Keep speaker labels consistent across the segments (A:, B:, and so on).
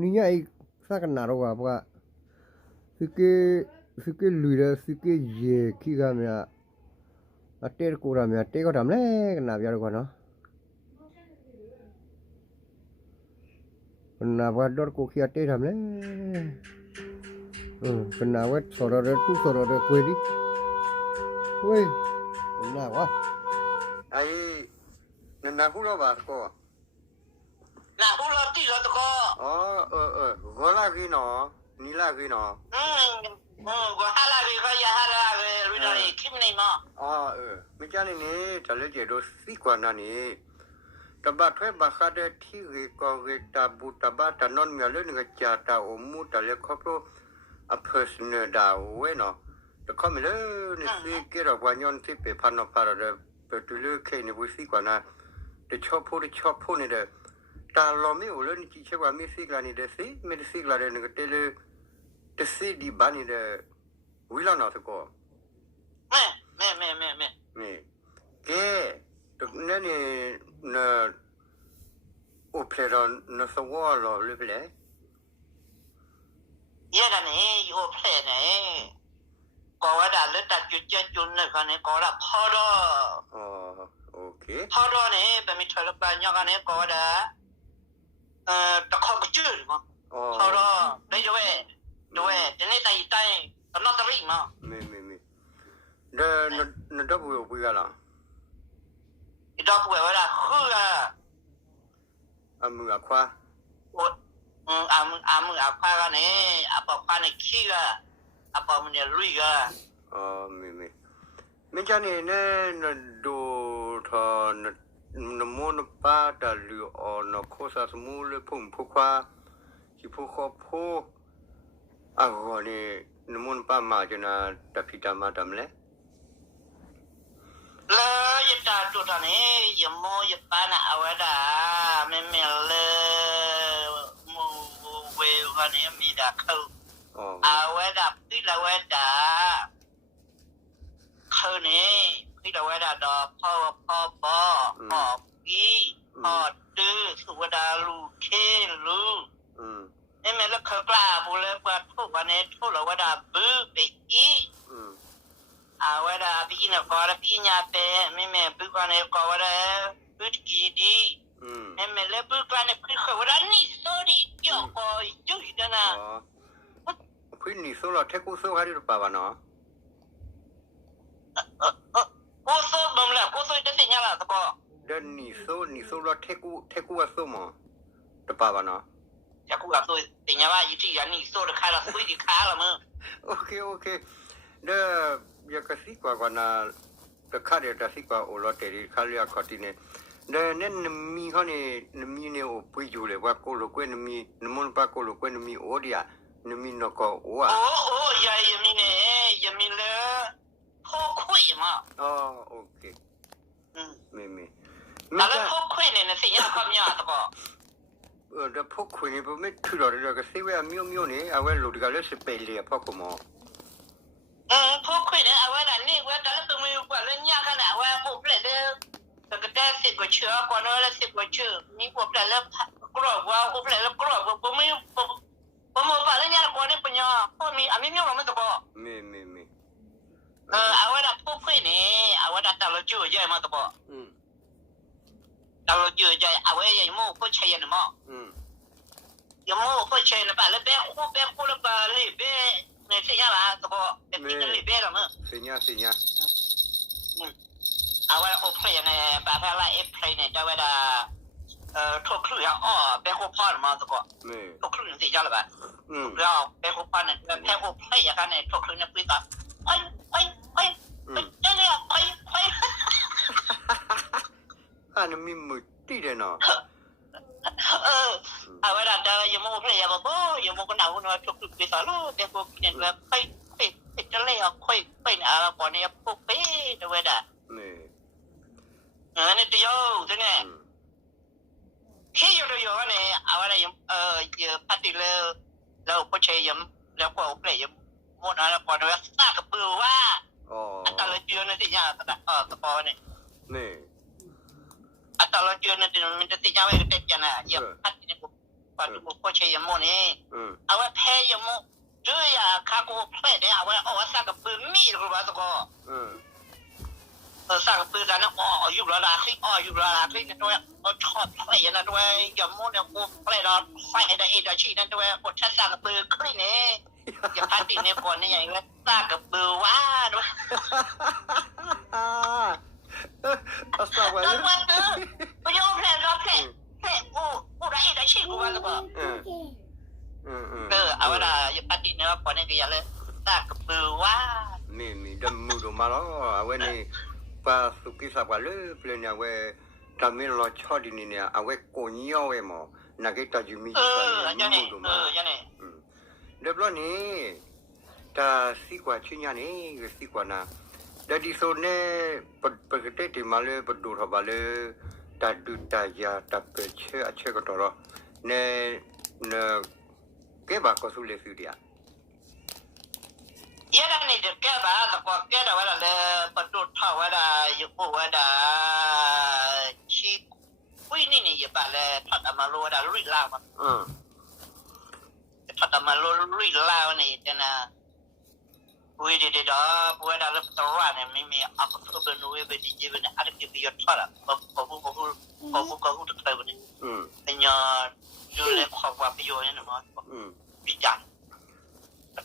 A: နိညာအိစကနာရောက
B: ဘကစကေစကေလူရစကေရေခိ
C: ကမြအတေကို
B: ရမြတေကတမလဲကနာပြရကောနော်
C: နာဘတ်ကိုခိအတေထမလဲကနာဝတ်စောရရတူ
B: စောရရကွေဒီဝေးနာဝအေးနနာခုတော့ပါကော 거. 어, 어, 어. 월락이 너. 니락이 너. 응. 어, 그 할라비 거야 할라 비. 루나이 김네 뭐. 아, 어. 미자니니 달래제도 시관나 니. taba thwe bakha de thi ge ko ge ta bu taba ta non nga le nga cha ta o mu ta le khop lo a person da we no to come le ni si ke ro wa nyon ti pe phan no pa de pe tu le ke ni bu si kwa na de chop pho de chop pho ni de ta lo mi o le ni chi che wa mi si la ni de si mi de si la de ni ke te le de si di ba ni de wi la no to ko
C: แม่แม่แม่แม่
B: ni ke to ne ni na o ple ro no so wa lo le ple
C: ยากันนี่โอเพลนี่ก็ว่าดาเลตัดจุดจะจุนเลยคันนี้ก็ละพอดอ
B: oh okay
C: พอดอนี่เป็นมิถอยละปัญญากันนี่ก็ว่าดาเอ่อตะขอกจืดมั้ง
B: oh
C: พอดอได้ด้วยด้วยทีนี้ไต่ไต่ตำนอตรีมั้ง
B: me me me de no no do bu bu ya la
C: อีด อกเวว่าดาคืออะ
B: amu akwa
C: โอ้อืมอามึงอามึงอาควากันนี่อาปอควานี่ขี้กะอาปอมันเนี่ยลุยกะ
B: oh me me me ja ni ne no do tho no no mo no pa da lu o no ko sa smu le phum phu kwa chi phu kho phu a go ni no mo no pa ma jana ta phita ma dam le
C: แล้วยตาตัวตานี่ยมโมยปานะเอาไว้ดาไม่เมลเลยมูเววันนี้มีดาเขา
B: oh
C: เอาไว้ดาพี่ละไว้ดาเขานี่ ตวดาดอพ่อพ่อบอพ่อพี่พ่อดื้อสุวดาลูเคลูนี่ม่แล้วเขากล้าบุเลยว่าทุกวันนี้ทุกเราว่ดาบื้อไปอีอาว่าดาพี่นะก็ระพี่ญาเปไม่แม่บื้อวันนี้ก็ว่าดาบื้อกีดี
B: นี่
C: แมันแล้วบื้อกันเนี่ยคือเขาว่าดานี่สอรี่ยอกก็ยุ่
B: ยด้ว
C: ยนะพี่นี่สู้เราเทคุสู้ให้ดูป่าวเนาะ
B: solo teku teku asumo tapaba no ya ku gaso teñaba y ti ya ni so de cara
C: fui de cara mo okay okay de ya casi kwa kana de cara de casi kwa o lo te de cara ya kotine de ne mi hone mi ne o
B: pui ju le wa ko lo kwen mi ne mon pa ko lo kwen mi o dia ne mi no ko wa oh oh ya ya mi ne ya mi le 好贵嘛？哦，OK，嗯，妹妹。 คาเลียคอติเนเดเนนมีเขานี่นมีเนี่ยโอปุยอยู่เลยว่าโกโลกวนมีนมนปาโกโลกวนมีโอเดียนมีนกโออะ
C: โอ้โอ้ยายมีเนี่ยยามีเลยพ่อคุยมั้ง
B: อ๋อโอเค
C: อืม
B: เมเม
C: แต่แล้วพ่อคุยเนี่ยสิ่งอะไรความยากตะก็
B: เออเดพกคุยนี่บ่ไม่ถือดอกเดก็สิเวมิวมิวนี่เอาไว้ลูดกาเลสเปเลียพอกมอ
C: อืมพ่อคุยเนี่ยเอาไว้น่ะนี่ว่าแต่ละตัวมือกว่าเล่นยากขนาดว่าโอ้เปล่าเลยแต่ก็ได้สิบกว่าเชื้อกว่าน้อยละสิบกว่าเชื้อนี่พวกแต่ละกรอบว่าโอ้เปล่าแล้วกรอบว่าผมไม่ผมผมว่าเล่นยากกว่านี่ปัญญาพ่อมีอันนี้เนี่ยเราไม่ตะก็
B: เมเมเม
C: เออเอาไว้ละพ่อคุยเนี่ยเอาไว้ละแต่เราจื้อใหญ่มาตะก็
B: อืม
C: แต่ เราจื้อใหญ่เอาไว้ยังโม่พ่อใช้ยันมั้ง
B: อืม
C: ยังโม่พ่อใช้นะป่ะแล้วแบกคู่แบกคู่แล้วป่ะเลยแบกเนี่ยสิ่งอะไรตะก็เป็นสิ่งที่แบกแล้วมั้ง
B: สิญาสิญา
C: เอาไว้โอเพลย์ในบาทละเอเพลย์ในจะเวลาเอ่อทุกครึ่งอย่างอ๋อเป็นหัวพ่อมาตะก็
B: เม
C: ทุกครึ่งสี่จ้าละบ่
B: อืม
C: เราเป็นหัวพ่อเนี่ยเป็นหัวเพลย์อย่างนั้นในทุกครึ่งเนี่ยปีต่อไปไปไป
B: อื
C: ไป
B: ม
C: เนี่ยไปไป
B: นมีมือตีเดเนาะ
C: เออเอาเวลาจะยังโมเพลย์อย่างก็ยังโมก็หนาวหน่อยทุกครึ่งปีต่อแล้วเป็นหัวเนี่ยแบบไปไปจะเลี้ยค่อยไปเนี่ยก่อนเนี่ยพวกเป้เวลา
B: เม
C: เออเนี่ยเดียวจังไง
B: อืม
C: ที่อยู่อยู่ว่าเนี่ยเอาอะไรยังเออเยอะพัดติเลยแล้วก็ใช้ยังแล้วก็เปลยยังหมดอะไรก่อนว่าซากกับปือว่า
B: อ๋อ
C: อัตราเจือนะที่ยาตะเออตะปอเนี่ย
B: asal jiyo
C: na dino minta si jawa iri pek jana ya pati ni pati ko ko che yamo ne awa pe yamo do ya ka ko pe de awa awa sa ka bu mi ru ba ko sa ka bu da na o yu la la khi o yu la
B: la khi
C: ne do ya o chho pe ya na do ya yamo ne ko pe da sa e da e da chi na
B: do ya
C: ko cha sa ka bu khi ne ya pati ne ko ne ya sa ka bu wa do That's not what it That's what the but you don't have no plan. Plan go go right in that shit เออเอาละอย่าปฏิเนื้อปอนี่ก็อย่าเลยตากระปือว่านี่นี่ดำมื
B: อดูมา
C: แล้วเอาไว้นี่ปลาสุกี้สับกันเลยเปลี่ยนเอาไว้ทำให้เรา
B: ชอบดินี่
C: เนี่ยเอาไว้โกนย่อไว้หมอนักเก็ตจะมีเออ
B: ยังไงเออยังไงเดี๋ยวบร้อยนี่แต่สิกว่าชิ้น
C: ยา
B: นี่
C: สิกว่านะ ดาดิโซเน่ปดปก
B: ติที่มาเลยปดูทบาเลยตัดดูตายาตัดเปเชอเช่อก็ตรอเนเนเก็บก็สุเลสุด
C: เดียยันนี่จะแก้บ้าแต่ก็แก้ได้ว่าเลยปดูท่าวดายุบวดาชีคุยนี่นี่ยบาเลยทัดมาโไดาลุยลาวอื
B: ม
C: ทัดมาโลลุยลาวนี่จะนะ we did it up we had a little run and maybe up to the new way but did you even had to give you a toilet but but who who who who who to play with it
B: mm
C: and your you let ขวบไปอยู่นี่นะมั้ง
B: mm
C: ปีจัง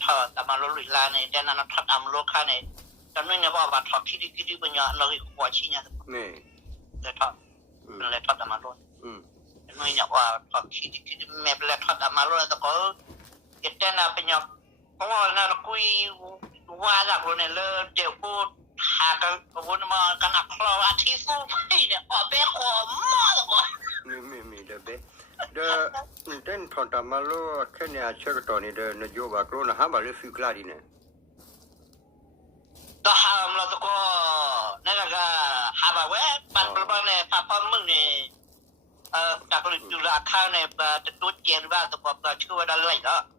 C: ทอดแต่มาลุยลาเนี่ยแต่นั้นทอดอำโลคาเนี่ยแต่นู่นเนี่ยบอกว่าทอดคิดคิดเป็นยาเราหัวชี้เนี่ย
B: ne
C: เลยทอด
B: mm
C: เลยทอดแต่มาลุย
B: mm
C: นู่นเนี่ยว่าทอดคิดคิดแม่เป็นทอดแต่มาลุยแต่ก็เกิดแต่น่ะเป็นยาเพราะว่าน่ะคุย ว่าจากเรเนี่ยเลยเดี๋ยวพูดหากันวุนมากันอักคลออาทิตย์สู้ไปเนี่ยออกไปขอมาแล้วก็
B: mi mi mi de be de den thonta malo khenya chek to ni de ne jo ba kro na ha ba le su kla di ne
C: ก็หามเราตะก็นั่นแหละก็หาแบบว่มาณเนี่ยพาพ่อมึงเนี่ยเอ่อจากจุฬาข้างเนี่ยจะตัวเจียนว่าตะก็ก็ชื่อว่าอะไรเนาะ
B: mm
C: ก็ชื่อเลาพ่อมึงเนี่ยเอ่อจากเอ่อเลยจุฬาลูกเออสับพวกกันด้วยพวกกันเลยท็อปท็อปรอบไปอยู่แล้ว
B: mm
C: ยังเคลียร์สับเคลียร์สับเนี่ยยากที่จะอยู่รอบโลยากที่จะรอบโลเนี่ย
B: mm
C: อยากให้เลยแกเนี่ยตัวเดือดก็อยากพักอด
B: mm
C: ก็ยังพักทอดเนี่ยก็ยังมันก็เ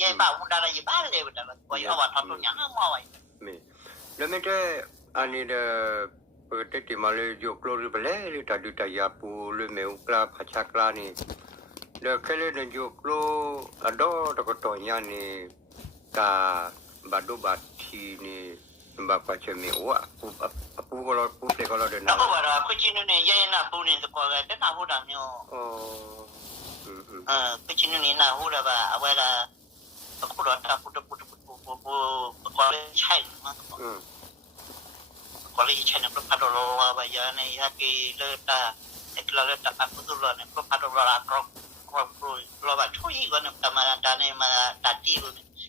C: ย่บ้าวุ่นวายบ้าเลยแต่ละก็ยังว่าทอดตัวยังไม่ไหว
B: mi le me de ani de pe te ti ma le jo klo ri ble le ta du ta ya pu le me u kla pha cha kla ni de khele ne jo klo ado to ko to nya ni ta ba do ba ti ni ba pa che mi wa pu pu ko lo pu te ko lo de
C: แล้
B: na
C: วก็ว่าคุยจีนเนี่ยแย่น่ะปูนี่ตะกอเลยแต่น่าพูดอะเนี่ย
B: oh mm mm
C: เออคุยจีนนี่น่าพูดอะว่าเอาไว้ละพูดอะพูดพูดพูดพูดพูดพูดก็เลยใช่มั้ง
B: mm
C: ก็เลยใ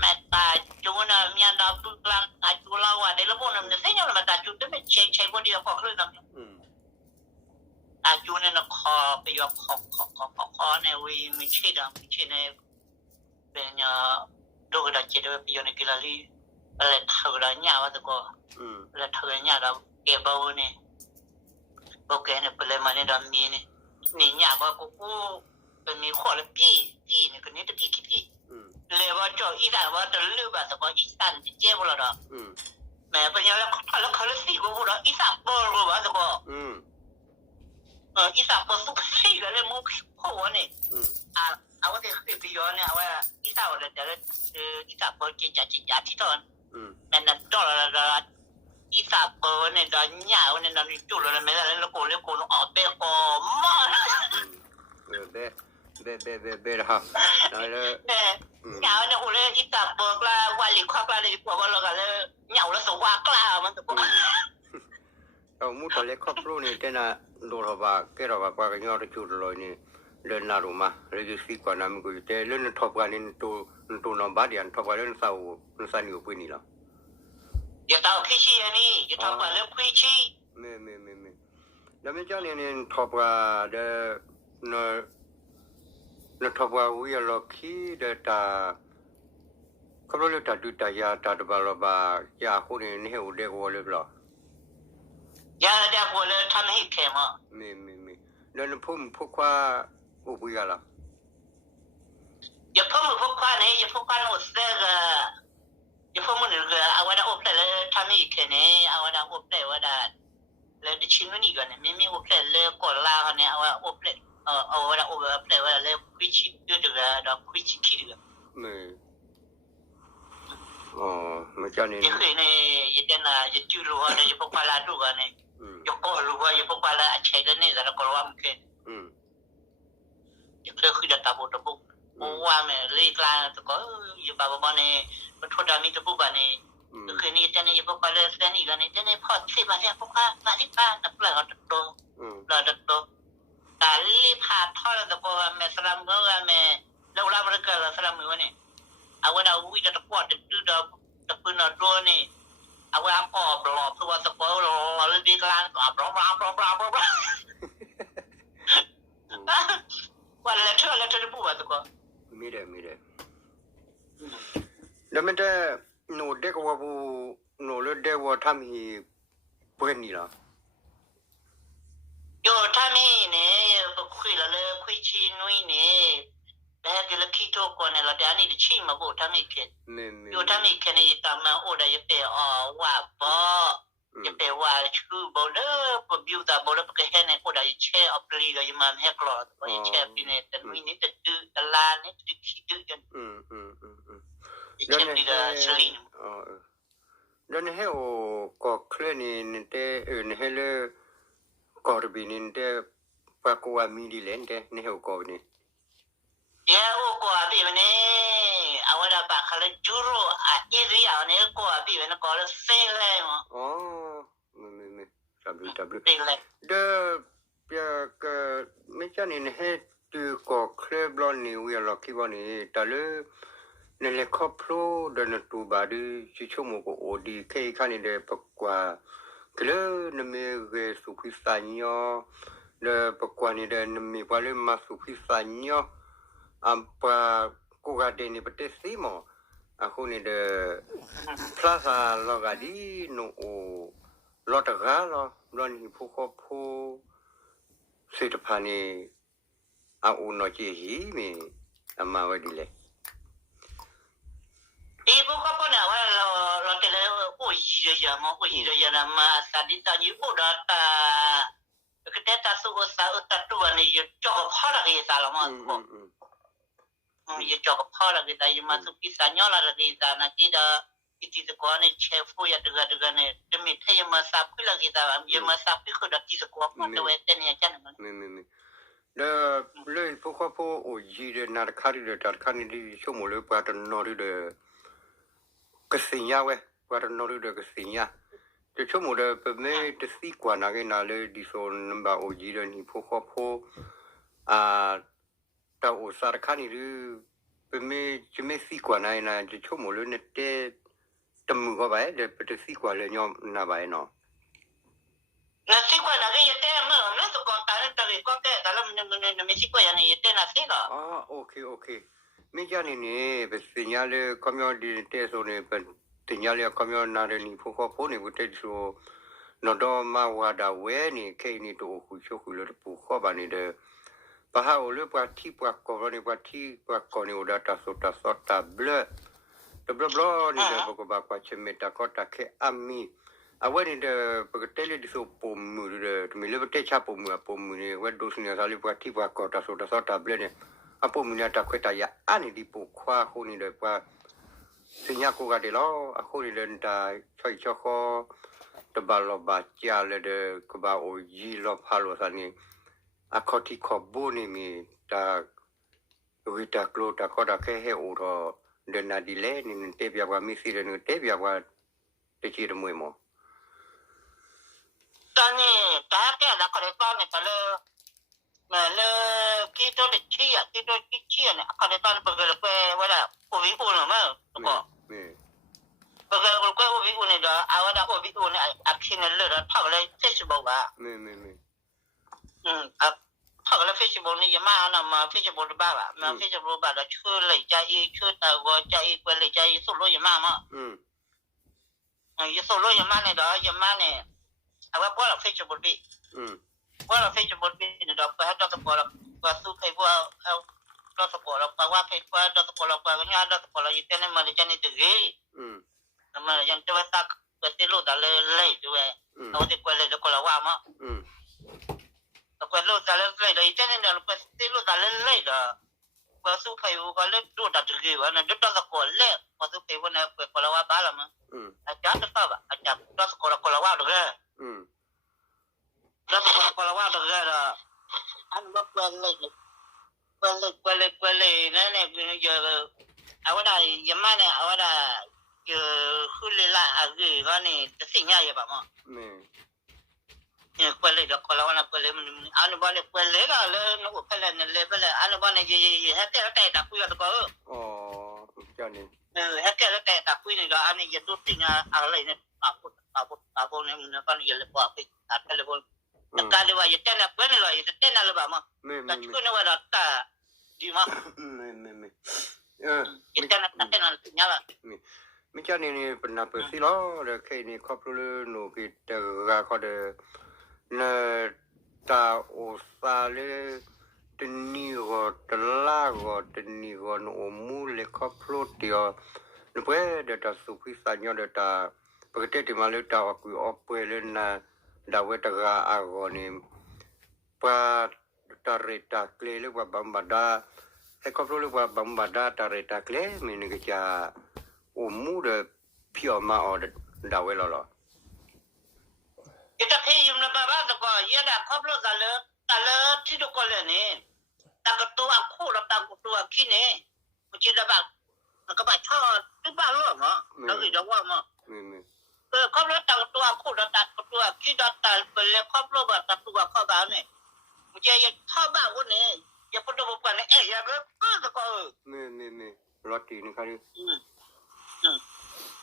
C: meta jona mia da plan a chula wa de lo bona me seño la meta chute me che che go dia ko khlo
B: dam
C: a jona na kho pe yo kho kho kho kho kho ne we me che da me che ne be nya do da che do pe yo ne kila li le thau da nya wa de ko le thau da nya da ke ba wo ne bo ke ne pe le ma ne da mi ne
B: ni
C: nya ba ko
B: ko pe mi kho le
C: pi pi ne ko ne te pi ki pi คลื่นน้ำ
B: อืม
C: อายุเนี่ยนะคอไปยกคอคอคอคอคอเนี่ยวิมีชีดมีชีเนี่ยเป็นยาดูกระดาษเจดไปยนในกิลาลีอะไรเท่าไรเนี่ยว่าตะก็
B: อืม
C: อะไรเท่าไรเนี่ยเราเก็บเอาเนี่ยบอกแกเนี่ยเป็นอะไรมาเนี่ยดำมีเนี่ยนี่เนี่ยว่ากูกูเป็นมีข้อละพี่พี่เนี่ยคนนี้ตะพี่คิดพี่
B: อืม
C: เลยว่าจ่ออีสานว่าตะลือแบบตะก็อีสานจะเจ็บแล้วดอก
B: อืม
C: แม่เป็นยังแล้วเขาแล้วเขาเลยสิกูว่าอีสานบอลกูว่าตะก็
B: อืม
C: เอออีสานบอลสุขสิแล้วมึงพ่อเนี่ย
B: อืม
C: อ่าเอาว่าที่คือพี่ย้อนเนี่ยว่าอีสานเนี่ยเดี๋ยวเอออีสานบอลจะจะจะที่ตอน
B: อืม
C: แม่นั่นดอลลาร์อีสานบอลเนี่ยดอนหญ้าเนี่ยดอนจุลเลยไม่ได้แล้วกูเลยกูออกเตะก็มา
B: อืมเออเบ้เบ้เบ้เบ้เบ้ฮะแล้วแล้ว
C: เนี่ย
B: อืม
C: หญ้าเนี่ยกูเลยอีสานบอลละวันลิควั กละเลยกว่าเราก็เลยหญ้าแล้วสว่ากล้ามันตะกู
B: เอามูตะเล็กครอบครัวนี่เจน่ะโดรบาเกรบาปากยอดจุดลอยนี่เดินนารุมาเรจิสีกว่านามิกุเตเล่นทบกันนี่ตัวตัวนอมบาดิอันทบกันเล่นสาวสันอยู่ปุ่นี่ละ
C: อย่าตาขี้ชี้อันนี้อย่าทำกันแล้วคุยชี้
B: เม่เม่เม่เม่แล้วไม่เจ้านี่นี่ทบกันเดน นทบกันวิลคีเดตาครบเลยตาดูตายาตาดบาลบายาคนนี่เนี่ยอุเดกวอลเลยบลา
C: อย่าเดี๋ยวกูเลยทำให้แข็งอะ
B: เม่เม่เม่แล้วนพุ่มพวกว่าอุบุยาละ
C: อย่าเพิ่งพวกควานเนี่ยอย่าพวกควานหมดเสื้อก็อย่าเพิ่งมันเรือเอาไว้ได้อบแต่เลยทำให้แข็งเนี่ยเอาไว้ได้อบแต่ว่าได้เลยจะชิ้นวันนี้ก่อนเนี่ยไม่มีอบแต่เลยกดลากันเนี่ยเอาไว้อบแต่เออเอาไว้ได้อบแต่ว่าเลยคุยชี้ดูดูกันดอกคุยชี้ขี้ดู
B: เม่อ๋อไม่เจ้านี่
C: อย่าเคยเนี่ยอย่าเดินนะอย่าจูรู้ว่าเนี่ยอย่าพวกควานลาดูกันเนี่ย
B: อืม
C: อย่าก็รู้ว่าอย่าพวกควานลาใช้กันเนี่ย แต่ละคนว่ามันแค่
B: อืม
C: อย่าเคยคุยกับตาบุตรบุกว่าแม่เลยกลางตะก็อยู่บาบาเนี่ยมันทดามีตะบุบาเนี่ย
B: อืม
C: คืนนี้จะนี่พวกเราเลยจะนี่กันนี่จะนี่พอสิมาเนี่ยพวกเราตาลิปาตะเปล่าตะโต
B: อืม
C: เราตะโตตาลิพาทอดตะก็แม่สลามก็แม่เราลามรักกันสลามอยู่เนี่ยเอาไว้เอาวิจตะกวดตะดูดตะปืนเอาโดนี่เอาไว้ อัพออบหลอบตัวตะก็รอเลยดีกลางก็บลาบลาบลาบลาบลาวันละเท่าละเท่าบุบตะก็
B: มีเด้มีเด้แล้วมันจะหนูเด็กว่าบูหนูเลือดเด็กว่าทำฮีเพื่อนนี่ล่ะ
C: โยถ้ามีเนี่ยก็คุยแล้วเลยคุยชีนุ้ยเนี่ยแต่ก็เลยคิดตัวก่อนเนี่ยเราเดี๋ยวนี้ชิมมาพูดถ้ามีเข็น
B: เม่เม่
C: โยถ้ามีเข็นนี่ Corbininte pakua midilente neho kovni. Yao ko abivne awara pakala juro a iri awne ko abivne kola sele mo. Oh, me me w w. The ya ka mechan in he tu ko kreblon ni we lo kiboni tale နလေခပလိုဒနတူဘာဒီချီချုံကိုအိုဒီခေခနိတဲ့ပကွာ ကလနမေဂေစုခိစာညောလေပကွာနီဒနမေပါလေမစုခိစာညောအမ်ပါကိုဂတေနိပတေစီမောအခုနေဒ
B: ဖလာစာလောဂဒီနိုလော
C: တဂါလောလွန်ဟိဖု
B: ခဖုစေတဖာနေအူနော်ကြီးဟိမေအမဝဒီလေဒီဘုခပနာဝါလော iya mo ko iya ya na ma sa di ta ni bo da ta ke ta ta su ko sa ta tu wa ni yo cho ko ha ra ge
C: sa la ma ko yo cho ko ha ra ge ta yo ma su ki sa nyo la ra ge sa na ti da ki ti ko ne che fu ya da da ga ne de mi ta yo ma sa ku la ge ta yo ma sa ku ko da ti ko ko de we
B: te ne ya na ma ne ne ne လေ
C: လေဖို့ခဖို့အို
B: ကြီးတဲ့နာခရီတဲ့တာခဏလေးချုံမလို့ပါတယ်နော်ရီတဲ့ကစင်ရဝဲ Paranoridogsinya. Cucu muda pemne tesi kuana ke nale di so namba oji dan hipo kopo a tau sarkani ru pemne cime si kuana ina cucu mulu nete temu ko bai de pete si kuala nyom na bai no. Nasi kuana ke yete ama no tu kota ne tabe kota dalam ne ne ne mesi kuana yete nasi ko. Ah okay okay. မိကြနေနေပစညာလေကွန်မြူနတီတဲဆိုနေပ တင်ရလျကမျောနာရနီဖိုခဖိုနေဝတေချိုနော်ဒေါ်မဝါဒဝဲနေခိနေတူခုချိုခုလို့ပူခော
C: ပါနေတဲ့ပဟာအိုလေပါတီပွားကောရနေပါတီပွားကောနေဒတာဆိုတာဆိုတာဘလတဘလဘလနေတဲ့ဘကဘကွာချမေတာကောတာခေအမီအဝဲနေတဲ့ပကတဲလေဒီဆိုပုံမူတဲ့မီလေပတဲချပုံမူ
B: ပုံမူနေဝဲဒိုစနေစာလေးပွားတီပွားကောတာဆိုတာဆိုတာဘလနေအပုံမူနေတာခွဲတာရအနေဒီပူခွာခုနေတဲ့ပွား สิญากูกะดิลออะคูดิเลนตาช่อยชอคอตบาลอบาจาเลเดกบาโอยีลอพาโล
C: ซานีอะคอติคอบูนีมีตาวิตาโกลตาคอดาเคเฮ
B: โอรอเดนาดิเลนินเตเปียกวามิสิเรนเตเปียกวาတကြီးတမွေမောတန်နေတာပြက်လာခရပါနေတယ် mana kita le cia kita le cia ne akale tan bagala pe wala obi uno ma ko bagala ko ko obi uno da awada obi uno action le da pawle facebook ba ne ne ne um ak pawle facebook ni yama na ma facebook ba ba ma facebook ba da chu le ja i chu ta go ja i ko le ja i so lo yama ma um yo so lo yama ne da yama ne awa bola facebook bi um One of page would be in the dog, but Dr. Polo was to pay well. Dr. Polo, Pawa paper, Dr. Polo, Pavania, Dr. Polo, you tell him money, Jenny to gay. The money, young to attack, but they look a little late, do it. No, they call it the Colawama. The Quello is a little later, you tell him, but they look a little later. ว่าสู้ใครก็เล่นดูดัดกี
C: วันนั้นดูดักคนเล่ว่าสู้ใครวันนั้นก็คนละว่าบ้าละมั้งอาจาร
B: ย์
C: ก็
B: ต
C: อบอาจารย์ดักคนละคนละว่าหรือไง แล้
B: วคพ
C: อเราว่าตรงนี้เราอันว่าเป็นเลยเป็นเลเป็นเลเป็นเลนั่นเนี่
B: ย
C: เป็นเยอะเอาว่าได้ยัง
B: ไม่
C: เนี่ยเอาว่าได้เยอะขึ้เลยลอะไรก็นี่จะสิ่งใหญ่แบบมั้ง
B: นี่เนี่
C: ยเป็นเลยเดอกคน
B: ละ
C: วันเป็นเลยมั
B: นอั
C: นบ้านเนี่ยเป็นเลยก็เลยนกเป็นเลยเลยเป็นเลยอันบ้านเนี่ยเยอะเต
B: อะ
C: แต่แต่ตคุยกันก็ออ๋
B: อเจ้า
C: นี่เออแต่แต่ตะคุยนี่ก็อันนี้ยันตุ้งติงอะไรเนี่ยปากปากปากเนี่ยมันก็
B: ยั
C: นเลยปากไปตัดไปเลย bane ye ye ye hete la kai da kuya da ko
B: ဩကြနေ
C: eh hete la kai da kuya da ane ye do tinga ala ne pa ko pa ko pa ko ne ne kan ye le pa pe ta tele bon ta ka le wa ye tena kwele la ye tena le ba ma
B: မေ
C: ta
B: မေ
C: chu ne
B: ดา
C: วตกาอ
B: โกนิปะตาริตาเคลเรียกว่าบัมบัดาเอ้ครอวเรียกว่าบัมบัดาตาริตาเคลมีนึกจะอุมูเดพี่ออกมาออดาวลอลอยุตพี่ยุมนะบ้าบ้าตะกอเยดาครอบครัวตะเลตะเลที่ดูก่อนเลยนี่ตะกตัวคู่
C: เราตะกตัวขี้นี่มันจิระบานก็แบบดชอบที่บ้านรู้หมอเาะแล้วก็จะว่ามั้ง da wa ma
B: mi mi
C: เออเขาเลือกตัวตัวคู่ตัวตัดตัวที่ตัวตัดเป็นเลยครอบรัวแบบตัดตัวเข้าบ้านเนี่ยมันจะยังเข้าบ้านคนนี้อย่าพูดตัวกันเอ้ยอย่าเลิกก็ตะโกน
B: mi mi mi lo ti ni ka ri
C: อืมอืม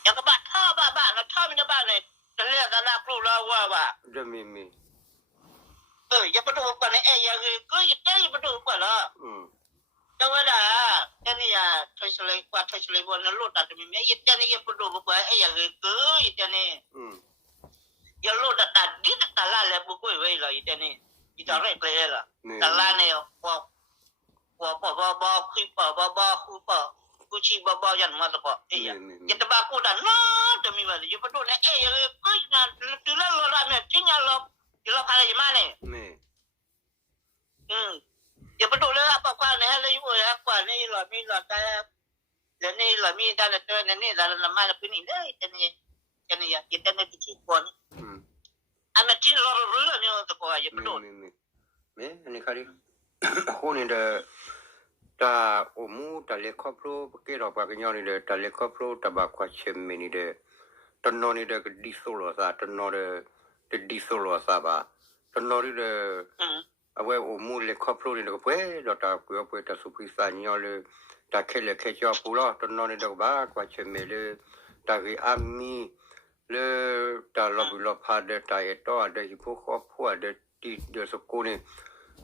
C: อย่าก็บ้านท่อบ้านบ้านแล้วท่อไม่ได้บ้านเนี่ยจะเรียกกันนะครูเราว่าว่า
B: de mi mi
C: เอออย่าพูดตัวกันเอ้ยอย่าก็อย่าเต้ยอย่าพูดตัวกันละ
B: mm
C: แต่ว่าด่าแค่นี้อย่าทศเลยกว่าทศเลยบนนั้นลูกตัดจะ มีไหมอย่าแค่นี้อย่าพูดตัวกันเอ้ยอย่าก็อย่าแค่นี้
B: mm
C: อย่าลูกตัดตัดดิ้นตัดละเลยบุกไว้เลยอย่าแค่นี้อย่าจะเรียกเลยละ
B: mi
C: ตลาดเนี่ยว่าว่าปอบอบอคุยปอบอบอคุยปอกูชีบอบอยันมาตะปอเอ้ยยันตะบากูดันน้อจะมีมาเลยยังปะตัวเนี่ยเอ้ยก็นะตุลาลอละเนี่ยจริงอะลอตุลาพาเลยมาเนี่ย
B: mi
C: อืมยังปะตัวเลยปะกว่าเนี่ยเลยอยู่อะกว่านี่หลอมีหลอแต่แล้วนี่หลอมีได้แล้วตัวนี่ได้ la ni la mi da la tren ni
B: da
C: la ma la pini le tani tani ya ki tani ti chi ko ni ana ti lo ro ro ni o to
B: ko
C: ya pdo
B: ni ni me ni kari ho ni da ta o mu ta le ko pro ke ro ba nyo ni le ta le ko pro ta ba kwa che mi ni de ton no ni de di so lo sa ton no de di so lo sa ba ton no ni de အဝဲအမှုလေခေါပလို့နေတော့ပွဲတော့တာကိုပွဲတဆူပိစာညောလေ တာခဲလေခဲချောပူလို့တနော်နေတော့ဘာကွာချေမေလေတာဂီအမီ le ta lo bi lo pa de ta e to de hi po kho pho de ti de so ko ni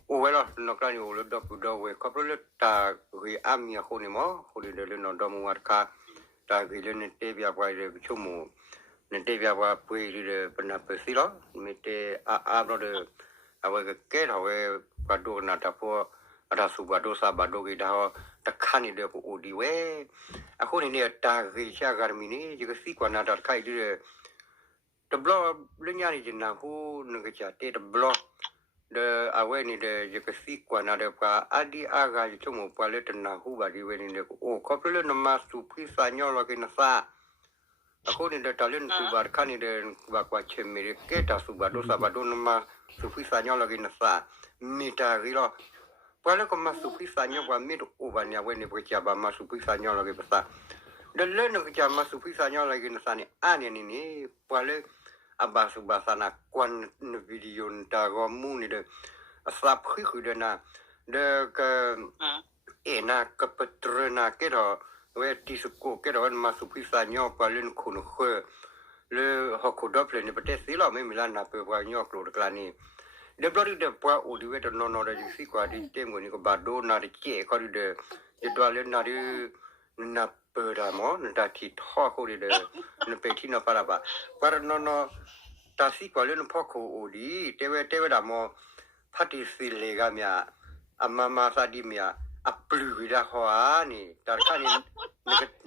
B: o we lo no ka ni o lo do pu do we ko pro le ta ri am ya ko ni mo ko ni de le no do mo wa ka ta ri le ne te bia bwa de chu mo ne te bia bwa pwe ri de pa na pe si lo me te a a lo de a we ke ta we pa do na ta po အဒါစုဘဒိုစာဘဒိုဂီဒါတခါနေတဲ့ကိုအိုဒီဝဲအခုနေနေတာဂီရှာဂါမီနီဒီကစီကွာနာတာခိုင်ဒီတဘလလညာနေနာဟိုငကချာတေတဘလဒအဝဲနေတဲ့ဒီကစီကွာနာတဲ့ကအဒီအာဂါချုံမပွာလက်တနာဟူဘာဒီဝဲနေတဲ့ကိုအိုကောပလနမစူပိစာညောလကိနစာအခုနေတဲ့တလန်စုဘာခါနေတဲ့ဘာကွာချေမီကေတာစုဘဒိုစာဘဒိုနမစူပိစာညောလကိနစာမီတာဂီလော Puele con más sufisaño, guamir, ubania, bueno, pues ya va más sufisaño lo que pasa. De leno que ya más sufisaño lo que nos sale, ane ni ni, puele abasu basana, cuan video ntago muni de sapjihu de na, de que ena capetrena que era, ve tisuko que era más sufisaño, puele en kunuje, le hokodop le ne pete silo, me milana, pero guaño, clor, clani. Lebrari de pua udiwe de nono de fi kwa di tengo ni ko bado na de che ko de de toile na de na pera mo na ti tho ko de na pe ti na para ba para nono ta si kwa le no pho ko udi te we te we da mo phati si le ga mya amma ma sa di mya အပလူရဟောနီတာခါနီ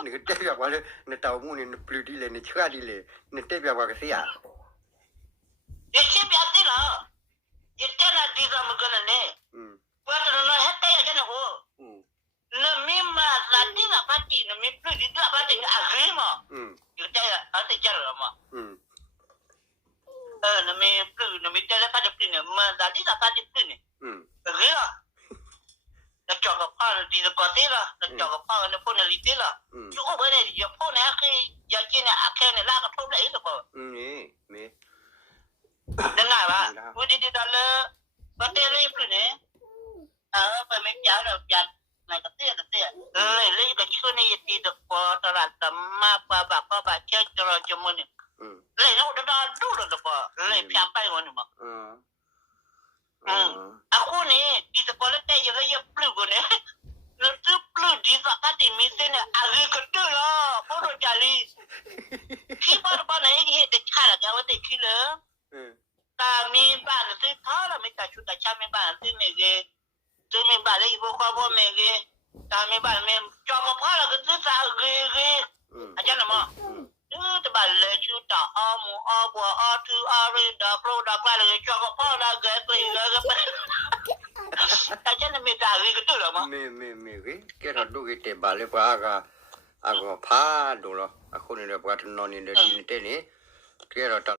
B: နေတက်ပြပါလေနေတောင်မှုနေပလူတီလေနေချာတီ
C: လေနေတက်ပြပါကစီရဒီချပြတယ်လား mais plus du tout à partir d'agrément. Je t'ai assez calme. Ne
B: mais plus, ne mais t'as
C: pas de plus, ne mandadi n'a pas de plus. Rien. Ne tu vas pas le dire côté là, ne tu vas pas le pénalité là. Tu comprends les gens pour ne rien, il y a qui n'a aucun là que problème il quoi. Mais mais. Dengar lah, aku di dalam, kau
B: tahu ini
C: pun eh, apa macam apa macam này cái tiền cái tiền ơi lấy
B: cái chỗ
C: này thì được có tờ là tấm ma qua bà qua bà chơi cho rồi cho mình lấy lúc đó đủ rồi được có lấy phiền phải rồi mà à khu này thì được có lấy tay giờ giờ plug rồi nè nó cứ plug đi vào cái thì mình
B: sẽ là
C: à cái cái đó là bao đồ chả lý khi bao bao này thì để chả là cái vấn đề kia nữa ta mi bạn là thứ tháo là mình ta chúng ta chả mi bạn là thứ này cái 这明白了以后，花
B: 不买
C: 给，咱明白
B: 了没？
C: 叫我怕了个自杀给给，还讲什么？这把来就打阿姆阿伯阿朱阿瑞打克打快了，叫我怕了个给个
B: 个，他讲的没打给个对了吗？没没没给，给他都给这把了把阿个阿个怕住了，阿可能了把他弄进来进来呢，给他打。